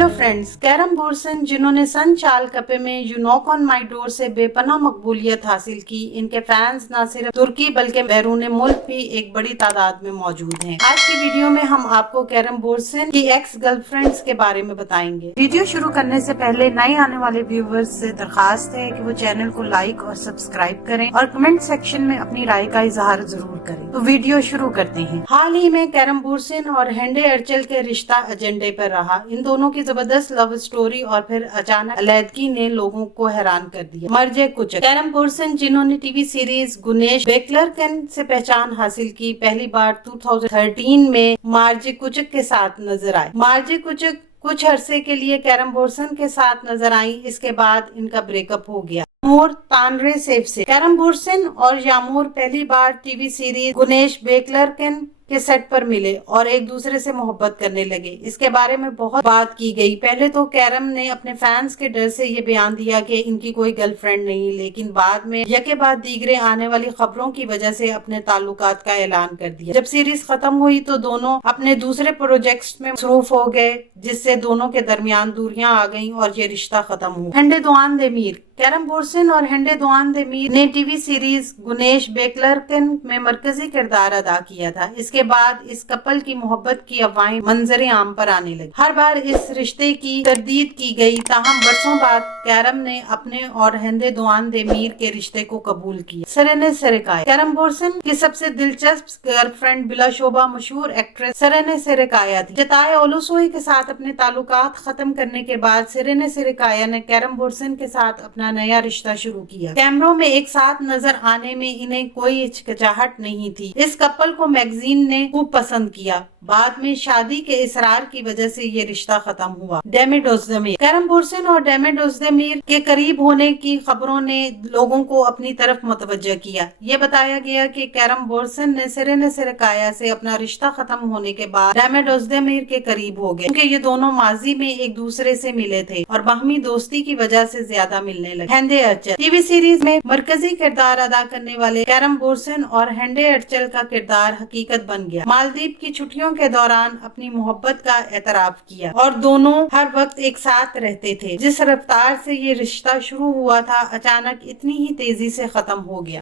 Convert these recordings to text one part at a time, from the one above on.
Hello friends, carrom बोर्सन जिन्होंने सन चाल कपे में you knock on my door से बेपनाह मकबूलियत हासिल की, इनके फैंस न सिर्फ तुर्की बल्कि बैरून मुल्क भी एक बड़ी तादाद में मौजूद हैं। आज की वीडियो में हम आपको कैरम बोर्सन की एक्स गर्लफ्रेंड्स के बारे में बताएंगे। वीडियो शुरू करने से पहले नए आने वाले व्यूवर्स से दरखास्त है कि वो चैनल को लाइक और सब्सक्राइब करें और कमेंट सेक्शन में अपनी राय का इजहार जरूर करें। तो वीडियो शुरू करते हैं। हाल ही में कैरम बोर्सन और हेंडे अर्चल के रिश्ता एजेंडे पर रहा। इन दोनों की जबरदस्त लव स्टोरी और फिर अचानक अलैदगी ने लोगों को हैरान कर दिया। मर्जे कुचक। कैरम बोर्सन जिन्होंने टीवी सीरीज गुनेश बेकलरकन से पहचान हासिल की, पहली बार 2013 में मार्जे कुचक के साथ नजर आए। मार्जे कुचक कुछ अरसे के लिए कैरम बोर्सन के साथ नजर आई, इसके बाद इनका ब्रेकअप हो गया। यामूर तानरेसेव से कैरम बोर्सन और यामूर पहली बार टीवी सीरीज गुनेश बेकलरकन के सेट पर मिले और एक दूसरे से मोहब्बत करने लगे। इसके बारे में बहुत बात की गई। पहले तो कैरम ने अपने फैंस के डर से ये बयान दिया कि इनकी कोई गर्लफ्रेंड नहीं, लेकिन बाद में यके बाद दीगरे आने वाली खबरों की वजह से अपने ताल्लुकात का ऐलान कर दिया। जब सीरीज खत्म हुई तो दोनों अपने दूसरे प्रोजेक्ट्स में मसरूफ हो गए, जिससे दोनों के दरमियान दूरियां आ गईं और ये रिश्ता खत्म हुआ। हेंडे दोआन देमीर। कैरम बोर्सन और हेंडे दोआन देमीर ने टीवी सीरीज गुनेश बेकलरकन में मरकजी किरदार अदा किया था। इसके बाद इस कपल की मोहब्बत की अफवाहें मंजर आम पर आने लगी। हर बार इस रिश्ते की तरदीद की गई, ताहम बरसों बाद कैरम ने अपने और हेंडे दोआन देमीर के रिश्ते को कबूल किया। सेरेने सेरेकाया। कैरम बोर्सन की सबसे दिलचस्प गर्लफ्रेंड बिलाशोबा मशहूर एक्ट्रेस सेरेने सेरेकाया थी। जताए ओलुसोई के साथ अपने ताल्लुकात खत्म करने के बाद सेरेने सेरेकाया ने कैरम बोर्सन के साथ अपना नया रिश्ता शुरू किया। कैमरों में एक साथ नजर आने में इन्हें कोई हिचकिचाहट नहीं थी। इस कपल को मैगजीन ने खूब पसंद किया। बाद में शादी के इसरार की वजह से ये रिश्ता खत्म हुआ। डेमिड ओज़देमिर। कैरम बोर्सन और डेमिड ओज़देमिर के करीब होने की खबरों ने लोगों को अपनी तरफ मुतवज्जह किया। ये बताया गया कि कैरम बोर्सन ने सेरेने सेरेकाया से अपना रिश्ता खत्म होने के बाद डेमिड ओज़देमिर के करीब हो गए, क्योंकि ये दोनों माजी में एक दूसरे से मिले थे और बाहमी दोस्ती की वजह से ज्यादा मिलने लगे। हेंडे अर्चल। टीवी सीरीज में मरकजी किरदार अदा करने वाले कैरम बोर्सन और हेंडे अर्चल का किरदार हकीकत बन गया। मालदीव की छुट्टियों के दौरान अपनी मोहब्बत का एतराफ किया और दोनों हर वक्त एक साथ रहते थे। जिस रफ्तार से ये रिश्ता शुरू हुआ था, अचानक इतनी ही तेजी से खत्म हो गया।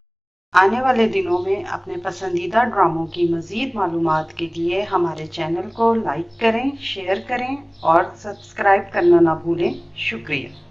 आने वाले दिनों में अपने पसंदीदा ड्रामों की मजीद मालूमात के लिए हमारे चैनल को लाइक करें, शेयर करें और सब्सक्राइब करना ना भूलें। शुक्रिया।